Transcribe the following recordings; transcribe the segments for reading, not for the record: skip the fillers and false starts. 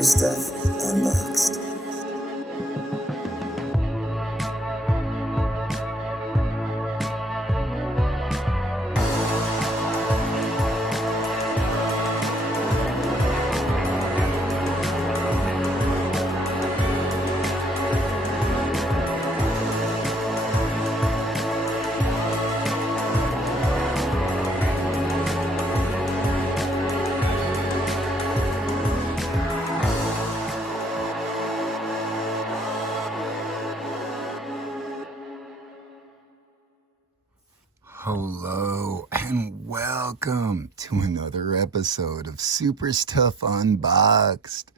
Super Stuff Unboxed. Hello and welcome to another episode of Super Stuff Unboxed.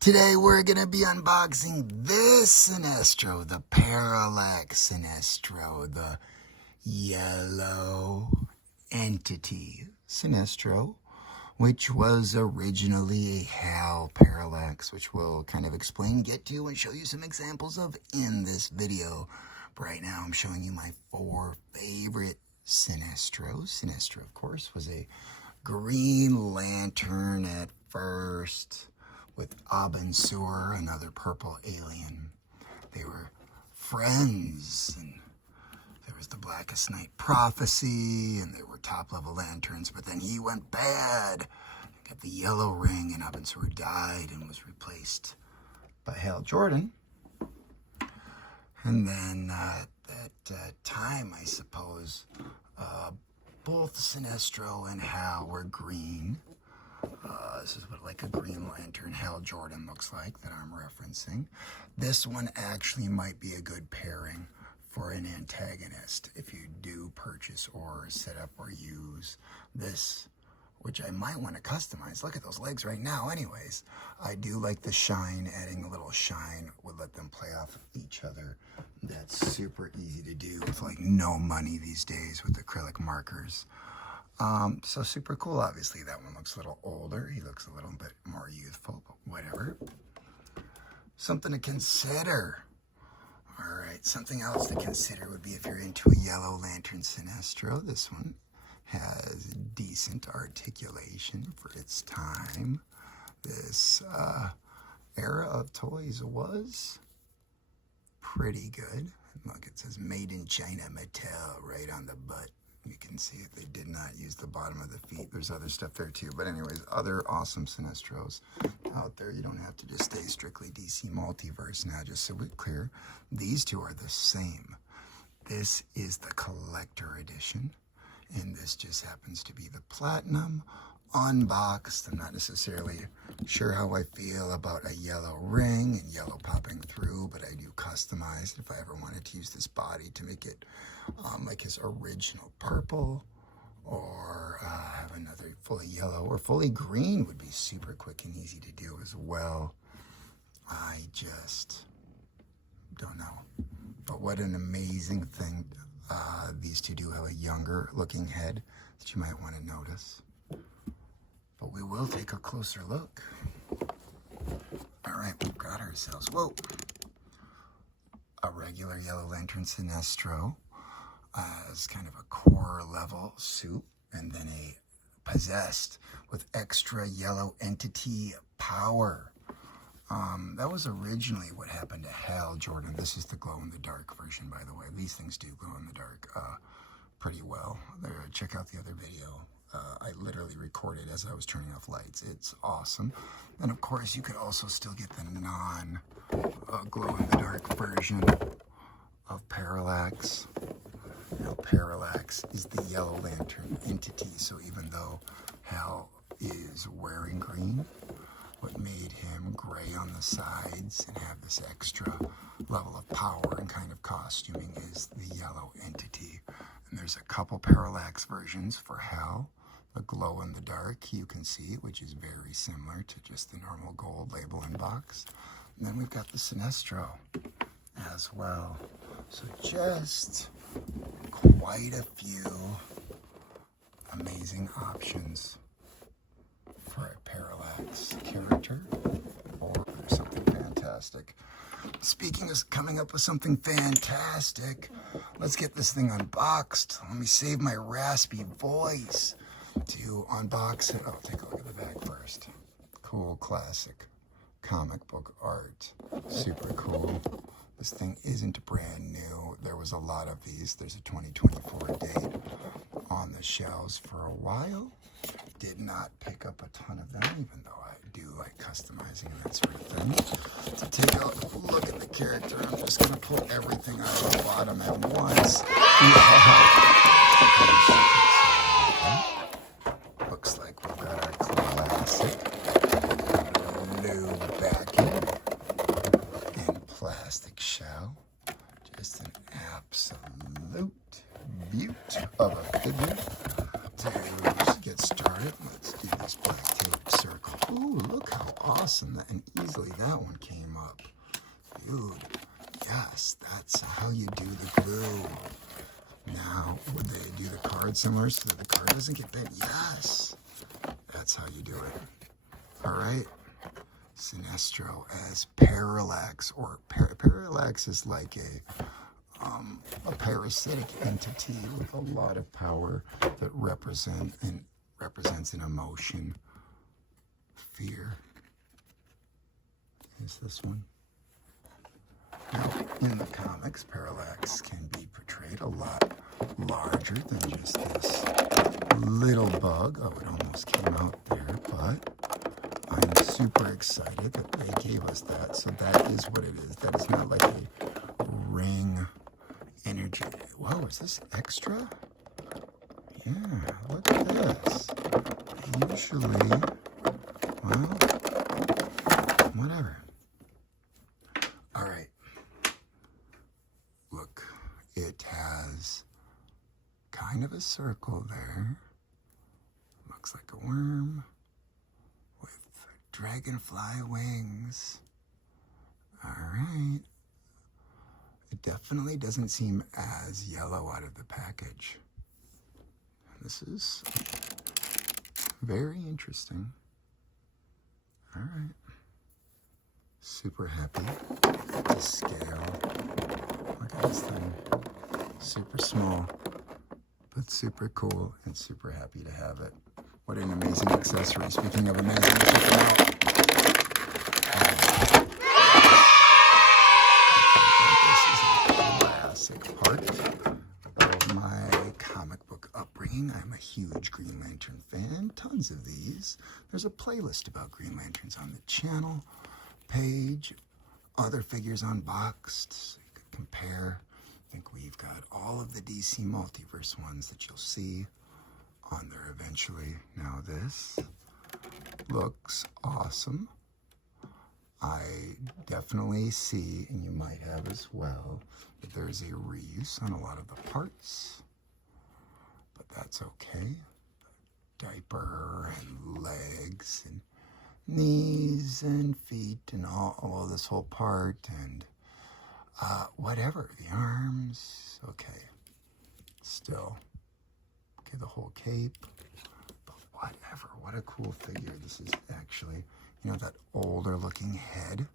Today we're going to be unboxing this Sinestro, the Parallax Sinestro, the yellow entity Sinestro, which was originally a HAL Parallax, which we'll kind of explain, get to, and show you some examples of in this video. But right now I'm showing you my 4 favorite Sinestros. Sinestro, of course, was a Green Lantern at first with Abensur, another purple alien. They were friends, and there was the Blackest Night Prophecy, and they were top-level lanterns, but then he went bad, got the yellow ring, and Abensur died and was replaced by Hal Jordan. And then at that time, I suppose, both Sinestro and Hal were green. This is what like a Green Lantern Hal Jordan looks like that I'm referencing. This one actually might be a good pairing for an antagonist if you do purchase or set up or use this, which I might want to customize. Look at those legs right now anyways. I do like the shine. Adding a little shine would let them play off of each other. That's super easy to do with like no money these days with acrylic markers. So super cool. Obviously that one looks a little older. He looks a little bit more youthful, but whatever. Something to consider. All right, something else to consider would be if you're into a Yellow Lantern Sinestro. This one has decent articulation for its time. This era of toys was pretty good. Look, it says Made in China Mattel right on the butt. You can see it. They did not use the bottom of the feet. There's other stuff there too. But anyways, other awesome Sinestros out there. You don't have to just stay strictly DC Multiverse now, just so we're clear. These two are the same. This is the collector edition, and this just happens to be the platinum unboxed. I'm not necessarily sure how I feel about a yellow ring and yellow popping through, but I do customize it if I ever wanted to use this body to make it like his original purple, or have another fully yellow or fully green would be super quick and easy to do as well. I just don't know. But what an amazing thing. These two do have a younger looking head that you might want to notice. But we will take a closer look. All right, we've got ourselves, a regular Yellow Lantern Sinestro as kind of a core level suit, and then a possessed with extra yellow entity power. That was originally what happened to Hal Jordan. This is the glow-in-the-dark version, by the way. These things do glow in the dark pretty well. There, check out the other video. I literally recorded as I was turning off lights. It's awesome. And of course, you could also still get the non-glow-in-the-dark version of Parallax. Now, Parallax is the Yellow Lantern entity, so even though Hal is wearing green, what made him gray on the sides and have this extra level of power and kind of costuming is the yellow entity. And there's a couple Parallax versions for Hal. The glow in the dark, you can see, which is very similar to just the normal gold label and box. And then we've got the Sinestro as well. So just quite a few amazing options for a Parallax character or something fantastic. Speaking of coming up with something fantastic, let's get this thing unboxed. Let me save my raspy voice to unbox it. Oh, take a look at the back first. Cool, classic. comic book art. Super cool. This thing isn't brand new. There was a lot of these. There's a 2024 date on the shelves for a while. Did not pick up a ton of them, even though I do like customizing and that sort of thing. To take a look at the character, I'm just going to pull everything out of the bottom at once. Looks like we've got our classic blue backing and plastic shell. Just an absolute beaut of a figure. To just get started, let's do this black tape circle. Ooh, look how awesome that, and easily that one came up. Dude, yes, that's how you do the glue. Now, would they do the card similar so that the card doesn't get bent? Yes, that's how you do it. All right, Sinestro as Parallax, or Parallax is like a parasitic entity with a lot of power that represents an emotion. Fear is this one. Now, in the comics, Parallax can be portrayed a lot larger than just this little bug. Oh, it almost came out there, but I'm super excited that they gave us that. So that is what it is. That is not like a ring energy. Whoa, is this extra? Yeah, look at this. Usually, well, whatever. All right. Look, it has kind of a circle there. Looks like a worm with dragonfly wings. All right. It definitely doesn't seem as yellow out of the package. This is very interesting. All right. Super happy. The scale. Look at this thing. Super small, but super cool, and super happy to have it. What an amazing accessory. Speaking of amazing, check it out. Part of my comic book upbringing. I'm a huge Green Lantern fan. Tons of these. There's a playlist about Green Lanterns on the channel page. Other figures unboxed, so you could compare. I think we've got all of the DC Multiverse ones that you'll see on there eventually. Now this looks awesome. I definitely see, and you might have as well, that there's a reuse on a lot of the parts, but that's okay. Diaper and legs and knees and feet and all of this whole part and whatever, the arms, okay, still, okay, the whole cape, but whatever, what a cool figure. This is actually, you know, that older looking head,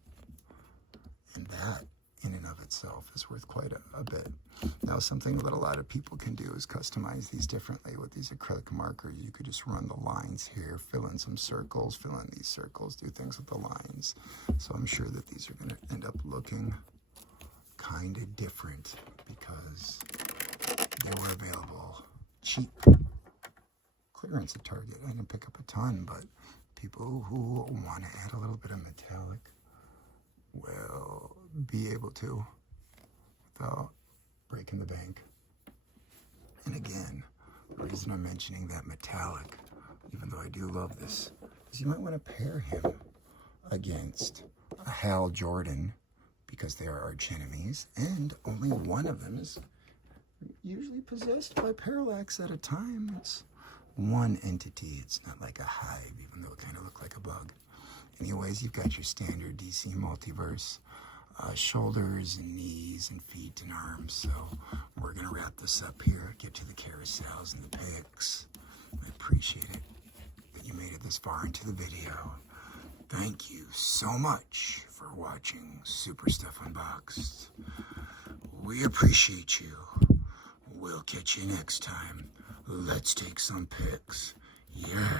and that in and of itself is worth quite a bit. Now, something that a lot of people can do is customize these differently with these acrylic markers. You could just run the lines here, fill in some circles, fill in these circles, do things with the lines. So I'm sure that these are going to end up looking kind of different because they were available cheap. Clearance at Target. I didn't pick up a ton, but people who want to add a little bit of metallic will be able to without breaking the bank. And again, the reason I'm mentioning that metallic, even though I do love this, is you might want to pair him against a Hal Jordan because they are arch enemies, and only one of them is usually possessed by Parallax at a time. It's one entity. It's not like a hive, even though it kind of looked like a bug. Anyways, you've got your standard DC Multiverse shoulders and knees and feet and arms. So we're going to wrap this up here, get to the carousels and the pics. I appreciate it that you made it this far into the video. Thank you so much for watching Super Stuff Unboxed. We appreciate you. We'll catch you next time. Let's take some pics. Yeah.